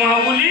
Mahabali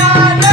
Nana.